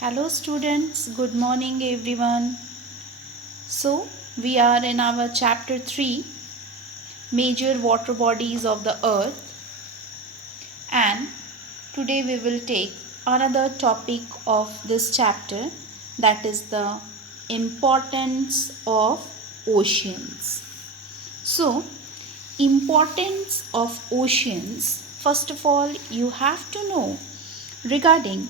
Hello students, good morning everyone. So, we are in our chapter 3, Major Water Bodies of the Earth, and today we will take another topic of this chapter, that is the importance of oceans. So, importance of oceans, first of all you have to know regarding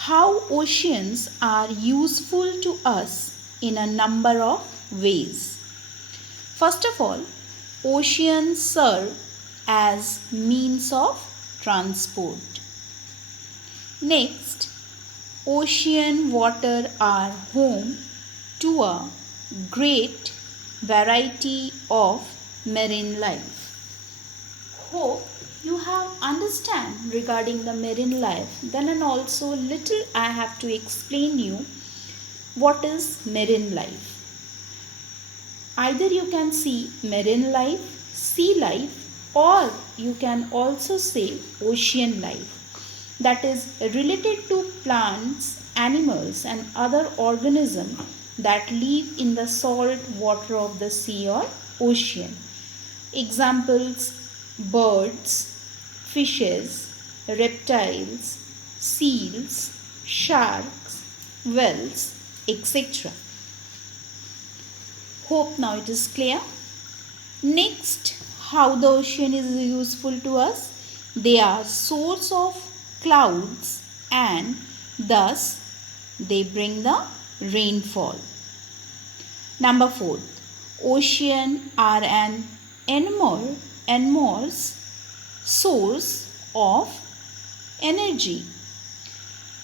how oceans are useful to us in a number of ways. First of all, oceans serve as means of transport. Next, ocean water are home to a great variety of marine life. Hope you have understand regarding the marine life. Then and also little I have to explain you what is marine life. Either you can see marine life, sea life, or you can also say ocean life, that is related to plants, animals and other organisms that live in the salt water of the sea or ocean. Examples: birds, fishes, reptiles, seals, sharks, whales, etc. Hope now it is clear. Next, how the ocean is useful to us. They are source of clouds and thus they bring the rainfall. Number 4. Ocean are an enormous source of energy.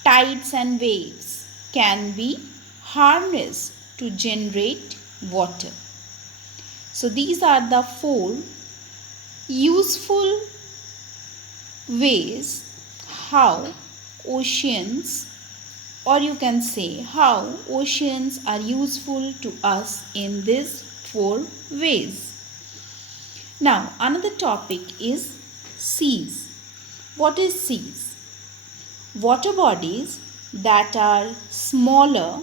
Tides and waves can be harnessed to generate water. So these are the 4 useful ways how oceans, or you can say how oceans are useful to us in these 4 ways. Now another topic is seas. What is seas? Water bodies that are smaller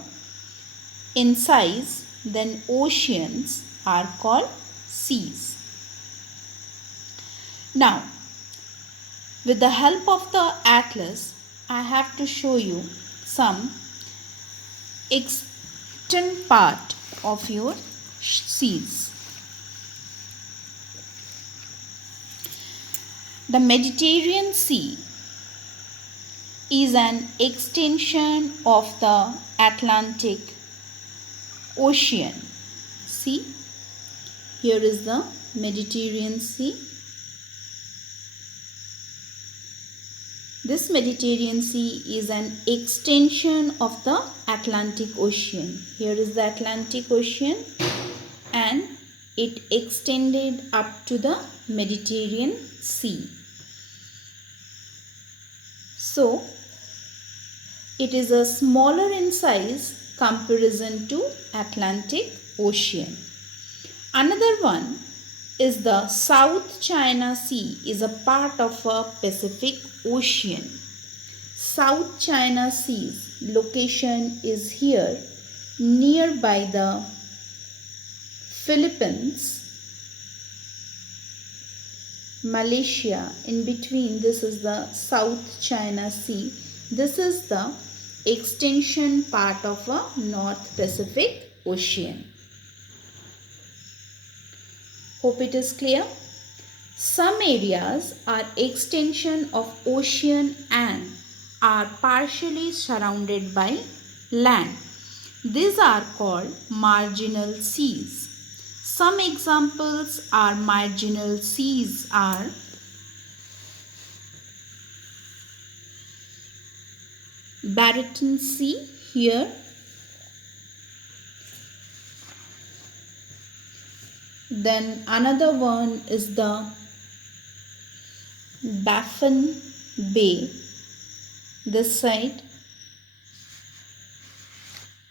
in size than oceans are called seas. Now, with the help of the atlas, I have to show you some extant part of your seas. The Mediterranean Sea is an extension of the Atlantic Ocean. See, here is the Mediterranean Sea. This Mediterranean Sea is an extension of the Atlantic Ocean. Here is the Atlantic Ocean and it extended up to the Mediterranean Sea. So, it is a smaller in size comparison to Atlantic Ocean. Another one is the South China Sea is a part of a Pacific Ocean. South China Sea's location is here nearby the Philippines, Malaysia. In between, this is the South China Sea. This is the extension part of a North Pacific Ocean. Hope it is clear. Some areas are extension of ocean and are partially surrounded by land. These are called marginal seas. Some examples are marginal seas are Barents Sea here, then another one is the Baffin Bay, this side,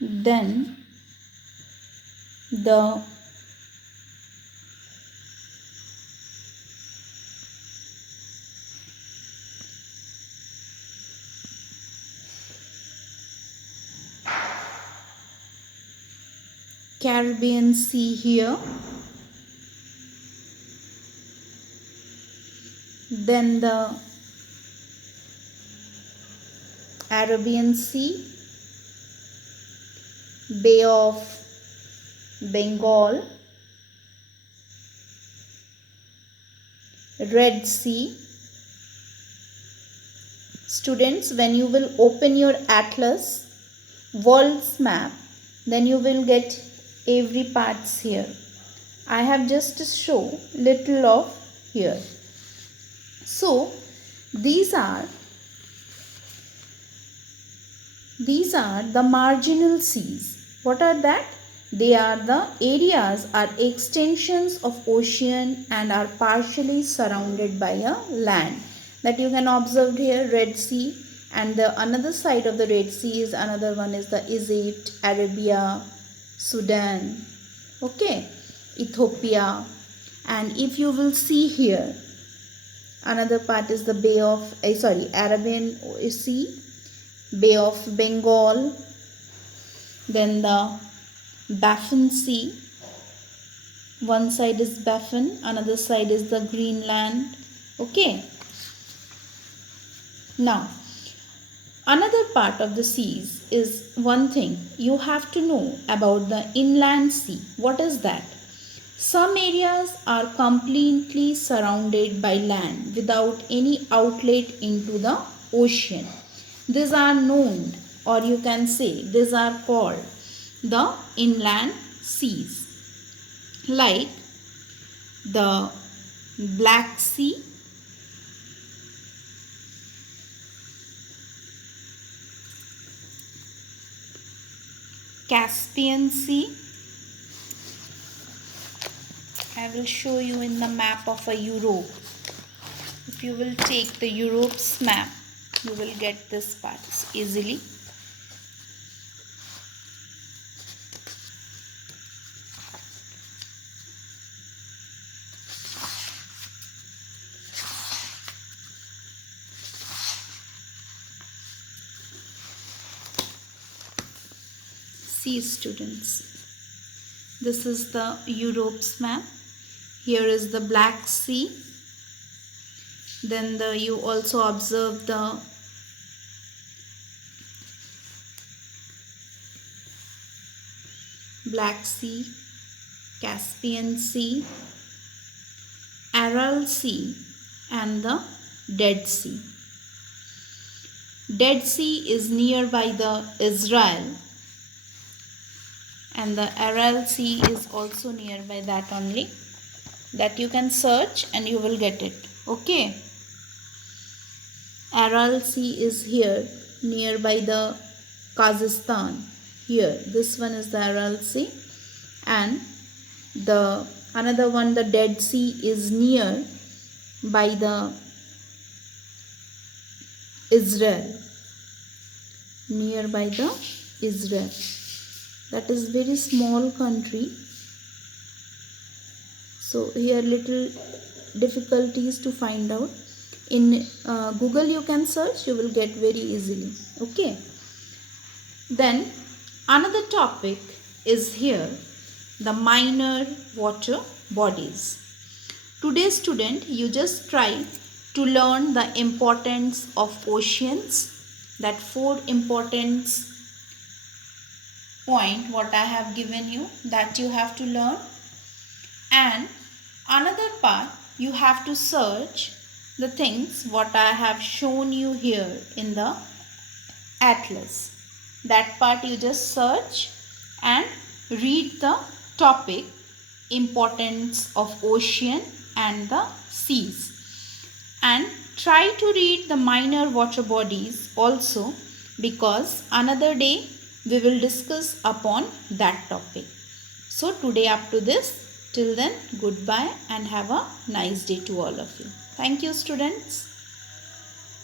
then the Caribbean Sea here. Then the Arabian Sea, Bay of Bengal, Red Sea. Students, when you will open your atlas, world's map, then you will get every parts here. I have just to show little of here. So these are the marginal seas. What are that? They are the areas are extensions of ocean and are partially surrounded by a land. That you can observe here, Red Sea, and the another side of the Red Sea is another one is the Egypt, Arabia, Sudan, okay, Ethiopia. And if you will see here, another part is the Bay of Arabian Sea, Bay of Bengal, then the Baffin Sea. One side is Baffin, another side is the Greenland. Okay. Now, another part of the seas is one thing you have to know about the inland sea. What is that? Some areas are completely surrounded by land without any outlet into the ocean. These are known, or you can say these are called the inland seas, like the Black Sea, Caspian Sea. I will show you in the map of a Europe. If you will take the Europe's map, you will get this parts easily. See, students, this is the Europe's map. Here is the Black Sea. Then you also observe the Black Sea, Caspian Sea, Aral Sea, and the Dead Sea. Dead Sea is nearby the Israel, and the Aral Sea is also nearby that only. That you can search and you will get it. Okay. Aral Sea is here nearby the Kazakhstan. Here, this one is the Aral Sea, and the another one, the Dead Sea, is near by the Israel. Nearby the Israel. That is very small country. So here little difficulties to find out. In Google you can search, you will get very easily. Okay. Then another topic is here, the minor water bodies. Today, student, you just try to learn the importance of oceans, that 4 importance point what I have given you, that you have to learn. And another part, you have to search the things what I have shown you here in the atlas. That part you just search and read the topic, importance of ocean and the seas, and try to read the minor water bodies also, because another day we will discuss upon that topic. So today up to this. Till then, goodbye and have a nice day to all of you. Thank you, students.